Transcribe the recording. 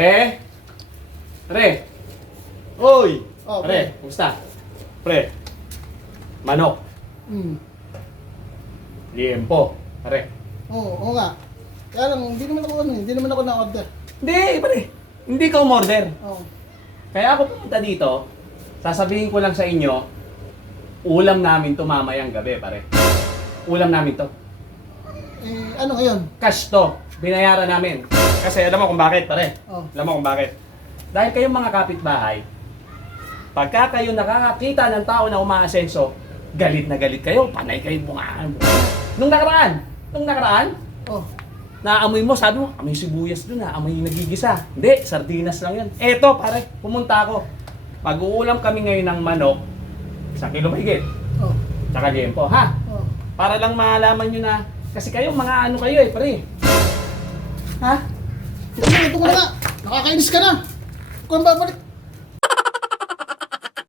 Pre. Oy. Oh, Pre, kumusta? Pre. Manok. Liempo. Pre. Oo nga. Kaya lang, hindi naman ako na-order. Hindi, pre. Hindi ka umorder. Oo. Kaya ako pumunta dito, sasabihin ko lang sa inyo, ulam namin to mamayang gabi, pare. Ulam namin to. Ano ngayon? Cash to. Binayaran namin. Kasi alam mo kung bakit, pare. Oh. Alam mo kung bakit. Dahil kayong mga kapitbahay, pagka kayo nakakakita ng tao na umaasenso, galit na galit kayo, panay kayo bungaan. Nung nakaraan, Oh. naamoy mo, sabi mo, amoy sibuyas dun ha, amoy nagigisa. Hindi, sardinas lang yan. Eto, pare, pumunta ako. Pag-uulam kami ngayon ng manok, 1 kilo mahigit, Oh. tsaka liempo, ha? Oh. Para lang malaman nyo na, kasi kayo, mga ano kayo eh, pare. Ha? Ito mo na nga. Nakakainis ka na. Kung babalik,